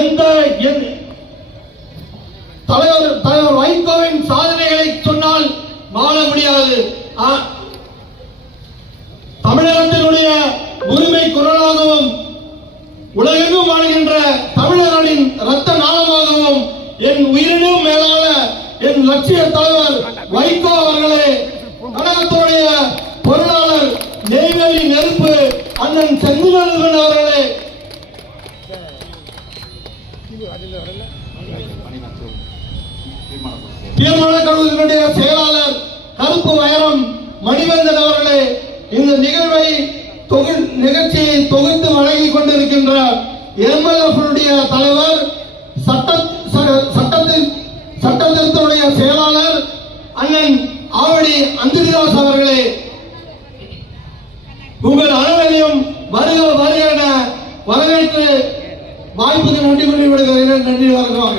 எந்த தலைவர் வைகோவின் சாதனைகளை சொன்னால் வாழ முடியாது. தமிழகத்தினுடைய உரிமை குரலாகவும் உலகெங்கும் வாழ்கின்ற தமிழர்களின் இரத்த நாளமாகவும் என் உயிரினும் மேலான என் லட்சிய தலைவர் வைகோ அவர்களே, கழகத்துடைய பொருளாளர் நெய்வேலி நெருப்பு அண்ணன் செந்தில்வேலன் அவர்களே, தீர்மான கழகத்தினுடைய செயலாளர் கருப்பு வைரம் மணிவேந்தன் அவர்களே, இந்த நிகழ்ச்சியை தொகுத்து வழங்கிக் கொண்டிருக்கின்ற எம்எல்எஃப் தலைவர், சட்டத்தினுடைய செயலாளர் அண்ணன் ஆவடி அந்திரிதாஸ் அவர்களே, உங்கள் அனைவரையும் வருக வருக என வரவேற்று வாய்ப்புக்கு நன்றி கூறி விடுகிறேன். நன்றி, வணக்கம்.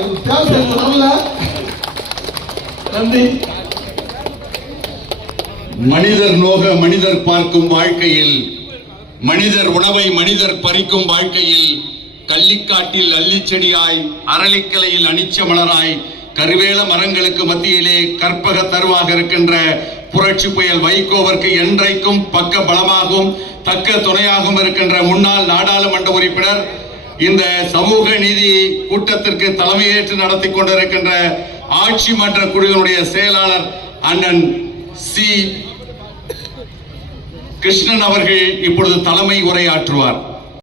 நன்றி. மனிதர் நோக மனிதர் பார்க்கும் வாழ்க்கையில், மனிதர் உணவை மனிதர் பறிக்கும் வாழ்க்கையில், கள்ளிக்காட்டில் அள்ளிச்செடியாய், அரளிக்கலையில் அனிச்ச மலராய், கருவேல மரங்களுக்கு மத்தியிலே கற்பக தருவாக இருக்கின்ற புரட்சி புயல் வைகோவிற்கு என்றைக்கும் பக்க பலமாகவும் தக்க துணையாகவும் இருக்கின்ற முன்னாள் நாடாளுமன்ற உறுப்பினர், இந்த சமூக நீதி கூட்டத்திற்கு தலைமையேற்று நடத்தி கொண்டிருக்கின்ற ஆட்சி மன்ற குழுவினுடைய செயலாளர் அண்ணன் சி. கிருஷ்ணன் அவர்கள் இப்பொழுது தலைமை உரையாற்றுவார்.